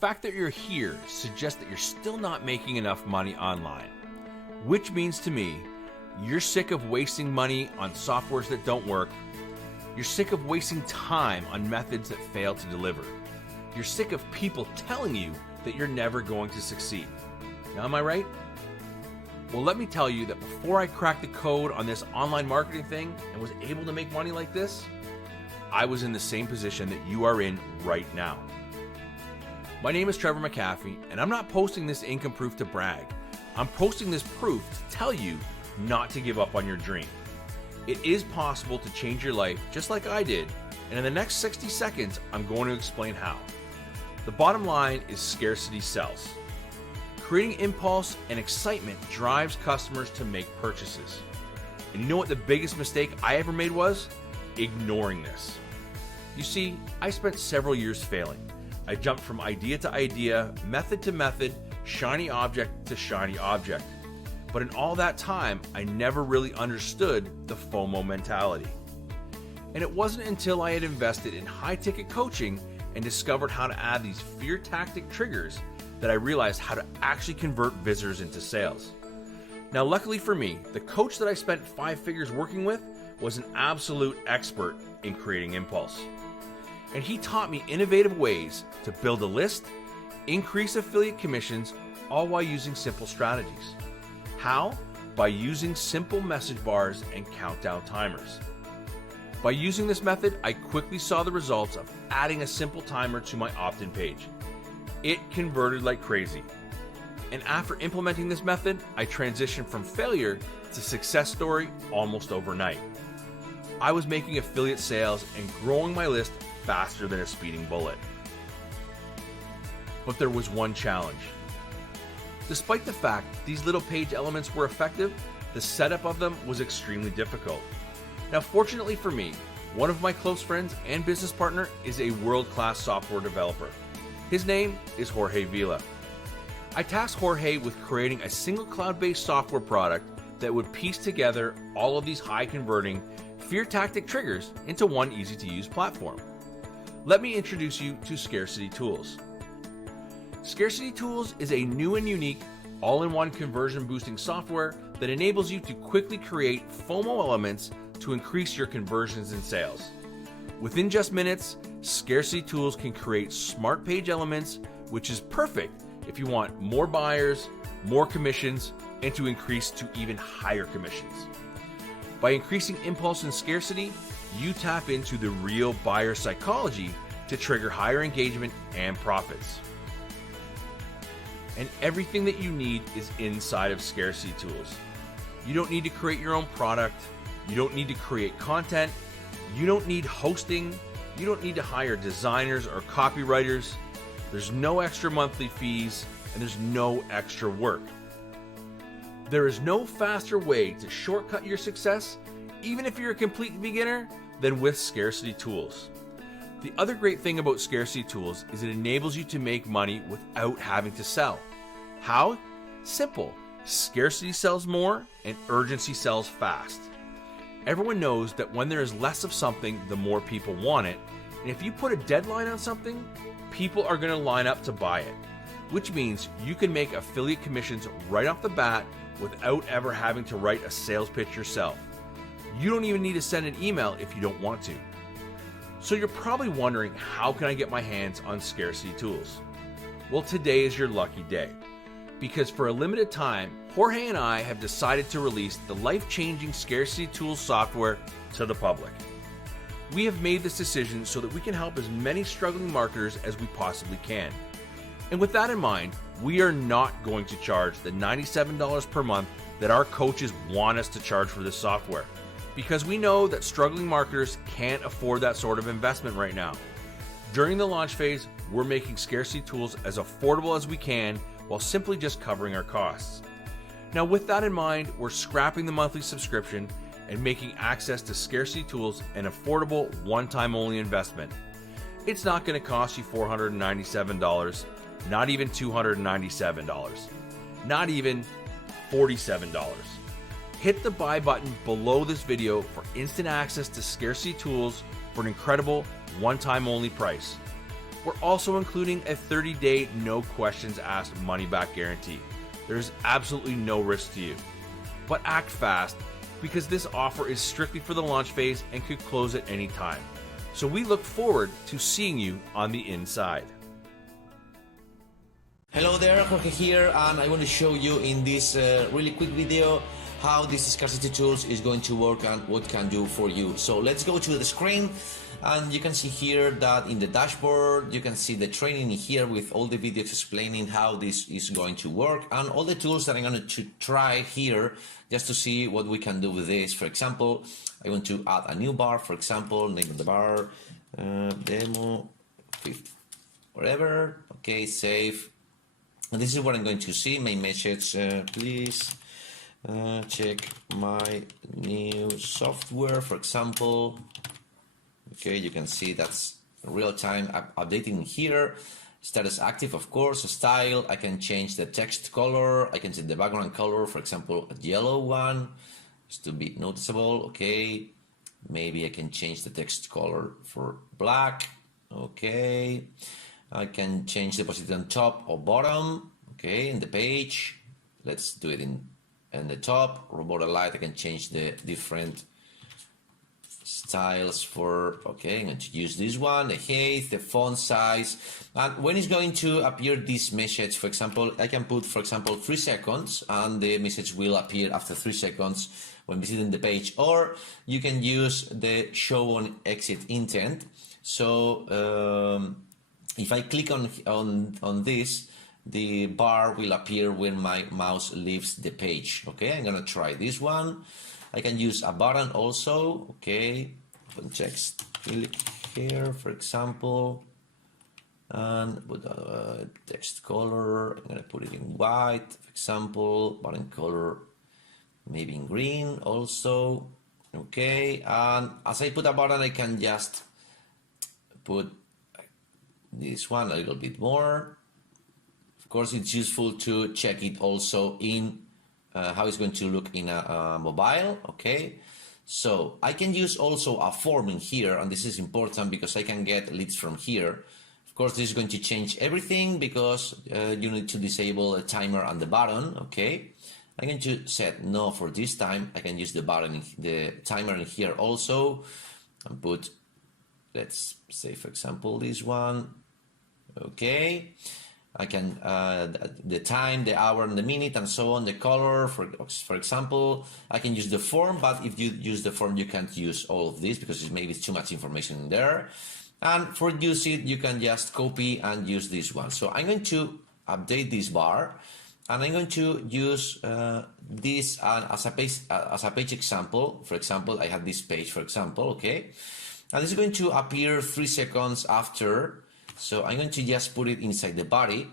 fact that you're here suggests that you're still not making enough money online, which means to me, you're sick of wasting money on softwares that don't work. You're sick of wasting time on methods that fail to deliver. You're sick of people telling you that you're never going to succeed. Now, am I right? Well, let me tell you that before I cracked the code on this online marketing thing and was able to make money like this, I was in the same position that you are in right now. My name is Trevor McAfee, and I'm not posting this income proof to brag. I'm posting this proof to tell you not to give up on your dream. It is possible to change your life just like I did, and in the next 60 seconds, I'm going to explain how. The bottom line is scarcity sells. Creating impulse and excitement drives customers to make purchases. And you know what the biggest mistake I ever made was? Ignoring this. You see, I spent several years failing. I jumped from idea to idea, method to method, shiny object to shiny object. But in all that time, I never really understood the FOMO mentality. And it wasn't until I had invested in high-ticket coaching and discovered how to add these fear tactic triggers that I realized how to actually convert visitors into sales. Now, luckily for me, the coach that I spent 5 figures working with was an absolute expert in creating impulse. And he taught me innovative ways to build a list, increase affiliate commissions, all while using simple strategies. How? By using simple message bars and countdown timers. By using this method, I quickly saw the results of adding a simple timer to my opt-in page. It converted like crazy. And after implementing this method, I transitioned from failure to success story almost overnight. I was making affiliate sales and growing my list faster than a speeding bullet. But there was one challenge. Despite the fact these little page elements were effective, the setup of them was extremely difficult. Now, fortunately for me, one of my close friends and business partner is a world-class software developer. His name is Jorge Vila. I tasked Jorge with creating a single cloud-based software product that would piece together all of these high-converting fear tactic triggers into one easy-to-use platform. Let me introduce you to Scarcity Toolz. Scarcity Toolz is a new and unique all-in-one conversion boosting software that enables you to quickly create FOMO elements to increase your conversions and sales. Within just minutes, Scarcity Toolz can create smart page elements, which is perfect if you want more buyers, more commissions, and to increase to even higher commissions. By increasing impulse and scarcity, you tap into the real buyer psychology to trigger higher engagement and profits. And everything that you need is inside of Scarcity Toolz. You don't need to create your own product. You don't need to create content. You don't need hosting. You don't need to hire designers or copywriters. There's no extra monthly fees, and there's no extra work. There is no faster way to shortcut your success, even if you're a complete beginner, than with Scarcity Toolz. The other great thing about Scarcity Toolz is it enables you to make money without having to sell. How? Simple. Scarcity sells more and urgency sells fast. Everyone knows that when there is less of something, the more people want it. And if you put a deadline on something, people are going to line up to buy it, which means you can make affiliate commissions right off the bat without ever having to write a sales pitch yourself. You don't even need to send an email if you don't want to. So you're probably wondering, how can I get my hands on Scarcity Toolz? Well, today is your lucky day. Because for a limited time, Jorge and I have decided to release the life-changing Scarcity Toolz software to the public. We have made this decision so that we can help as many struggling marketers as we possibly can. And with that in mind, we are not going to charge the $97 per month that our coaches want us to charge for this software, because we know that struggling marketers can't afford that sort of investment right now. During the launch phase, we're making Scarcity Toolz as affordable as we can while simply just covering our costs. Now, with that in mind, we're scrapping the monthly subscription and making access to Scarcity Toolz an affordable, one-time only investment. It's not going to cost you $497, not even $297, not even $47. Hit the buy button below this video for instant access to Scarcity Toolz for an incredible one-time only price. We're also including a 30-day no questions asked money back guarantee. There's absolutely no risk to you. But act fast, because this offer is strictly for the launch phase and could close at any time. So we look forward to seeing you on the inside. Hello there, Jorge here, and I want to show you in this really quick video how this Scarcity Toolz is going to work and what it can do for you. So let's go to the screen, and you can see here that in the dashboard you can see the training here with all the videos explaining how this is going to work and all the tools that I'm going to try here just to see what we can do with this. For example, I want to add a new bar, for example, name of the bar, demo, 50, whatever, okay, save. And this is what I'm going to see, main message, please check my new software, for example. Okay, you can see that's real-time updating here. Status active, of course. Style, I can change the text color. I can change the background color, for example, a yellow one, just to be noticeable. Okay, maybe I can change the text color for black. Okay, I can change the position on top or bottom. Okay, in the page. Let's do it in the top or border light. I can change the different styles for, okay, I'm going to use this one, the height, the font size, and when it's going to appear this message, for example, I can put, for example, 3 seconds, and the message will appear after 3 seconds when visiting the page, or you can use the show on exit intent. So if I click on this, the bar will appear when my mouse leaves the page. Okay, I'm gonna try this one. I can use a button also. Okay, text click here, for example, and put a text color. I'm gonna put it in white, for example. Button color maybe in green also. Okay, and as I put a button, I can just put this one a little bit more. Of course, it's useful to check it also in how it's going to look in a mobile. Okay, so I can use also a form in here, and this is important because I can get leads from here. Of course, this is going to change everything because you need to disable a timer and the button. Okay, I'm going to set no for this time. I can use the button, the timer in here also, and put, let's say, for example, this one. Okay, I can the time, the hour, and the minute, and so on. The color, for example, I can use the form, but if you use the form, you can't use all of this because maybe it's too much information in there. And for use it, you can just copy and use this one. So I'm going to update this bar, and I'm going to use this as a page example. For example, I have this page, for example, okay, and this is going to appear 3 seconds after. So I'm going to just put it inside the body,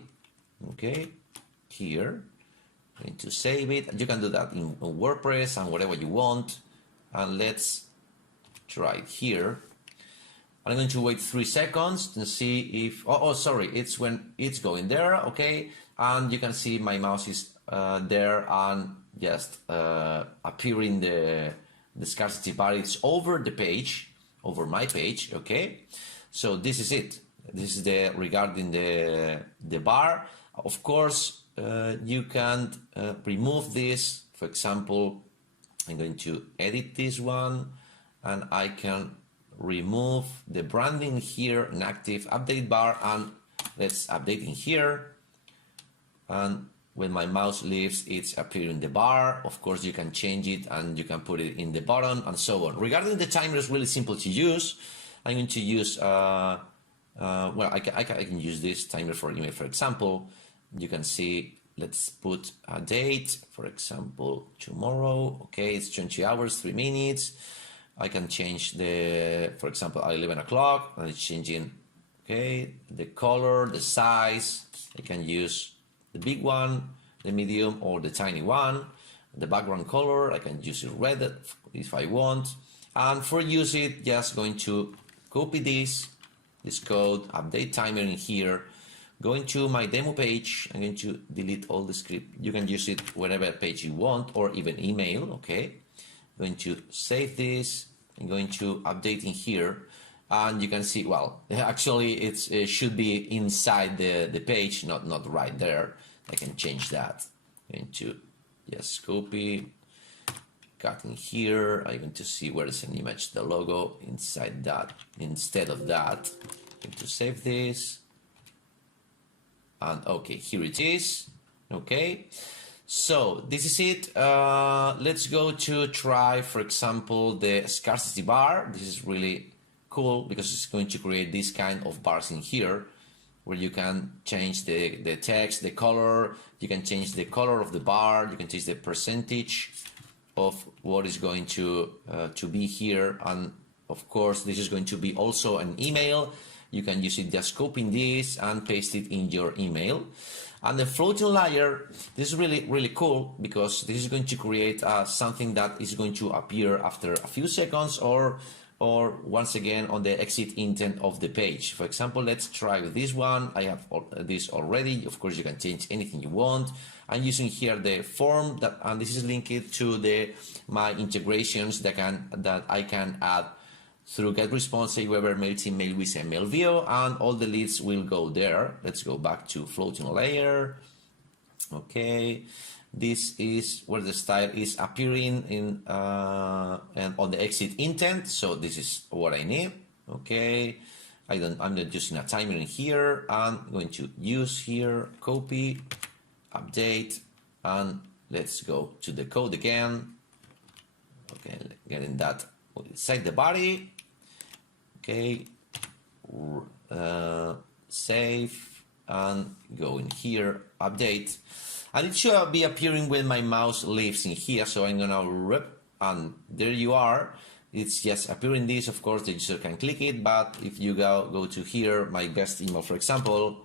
okay, here. I'm going to save it. You can do that in WordPress and whatever you want. And let's try it here. I'm going to wait 3 seconds to see if, oh, sorry, it's when it's going there, okay. And you can see my mouse is there and just appearing the scarcity bar. It's over the page, over my page, okay. So this is it. This is the regarding the bar. Of course, you can remove this. For example, I'm going to edit this one, and I can remove the branding here, an active update bar, and let's update in here. And when my mouse leaves, it's appearing in the bar. Of course, you can change it and you can put it in the bottom and so on. Regarding the timer, it's really simple to use. I'm going to use well, I can use this timer for email, for example. You can see, let's put a date, for example, tomorrow. Okay, it's 20 hours, 3 minutes. I can change the, for example, at 11 o'clock, and it's changing, okay, the color, the size. I can use the big one, the medium, or the tiny one. The background color, I can use it red if I want. And for use it, just going to copy this code, update timer in here, going to my demo page. I'm going to delete all the script. You can use it whatever page you want, or even email, okay. I'm going to save this. I'm going to update in here. and you can see, well, actually it should be inside the page, not right there. I can change that. I'm going to just copy, cut in here. I'm going to see where is an image, the logo inside that. Instead of that, I'm going to save this. And okay, here it is. Okay, so this is it. Let's go to try, for example, the scarcity bar. This is really cool because it's going to create this kind of bars in here where you can change the text, the color, you can change the color of the bar, you can change the percentage of what is going to be here, and of course this is going to be also an email. You can use it just copying this and paste it in your email. And the floating layer, this is really cool because this is going to create something that is going to appear after a few seconds or once again on the exit intent of the page. For example, let's try with this one. I have this already. Of course, you can change anything you want. I'm using here the form and this is linked to my integrations that I can add through GetResponse, Aweber, MailChimp, MailWiz, and MailVio, and all the leads will go there. Let's go back to floating layer. Okay, this is where the style is appearing in and on the exit intent. So this is what I need. Okay, I'm not using a timer in here. I'm going to use here, copy, update, and let's go to the code again. Okay, getting that inside the body. Okay, save and go in here, update, and it should be appearing when my mouse leaves in here. So I'm gonna rip, and there you are. It's just appearing this. Of course, the user can click it, but if you go to here, my guest email, for example,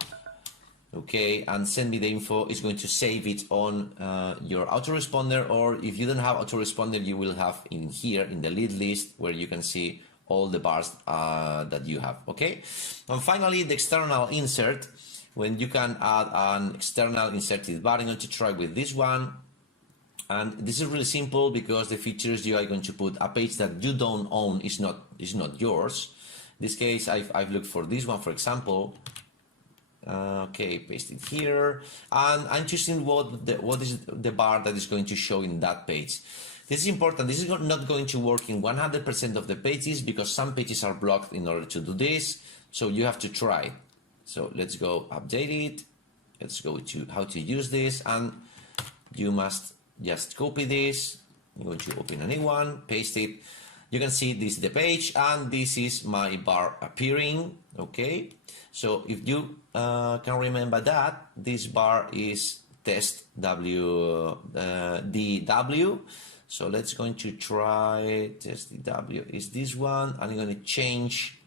okay, and send me the info, it's going to save it on your autoresponder, or if you don't have autoresponder, you will have in here in the lead list where you can see all the bars that you have. Okay, and finally the external insert, when you can add an external inserted bar. I'm going to try with this one, and this is really simple because the features you are going to put a page that you don't own is not yours. In this case, I've looked for this one, for example. Okay, paste it here, and I'm choosing what is the bar that is going to show in that page. This is important. This is not going to work in 100% of the pages because some pages are blocked in order to do this. So you have to try. So let's go update it. Let's go to how to use this, and you must just copy this. I'm going to open a new one, paste it. You can see this is the page, and this is my bar appearing. Okay, so if you can remember that this bar is test DW. So let's going to try test DW is this one, and I'm going to change.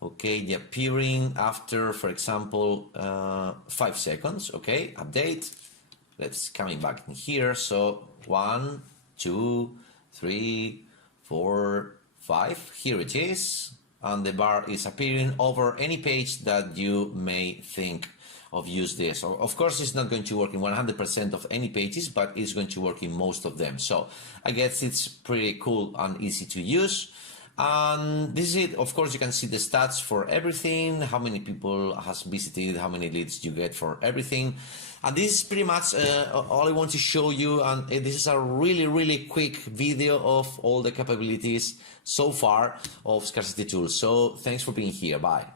Okay, the appearing after, for example, 5 seconds. Okay, update. Let's coming back in here. So 1, 2, 3, 4, 5. Here it is, and the bar is appearing over any page that you may think of use this. Of course, it's not going to work in 100% of any pages, but it's going to work in most of them. So I guess it's pretty cool and easy to use. And this is it. Of course, you can see the stats for everything, how many people has visited, how many leads you get for everything. And this is pretty much all I want to show you. And this is a really quick video of all the capabilities so far of Scarcity Toolz. So thanks for being here. Bye.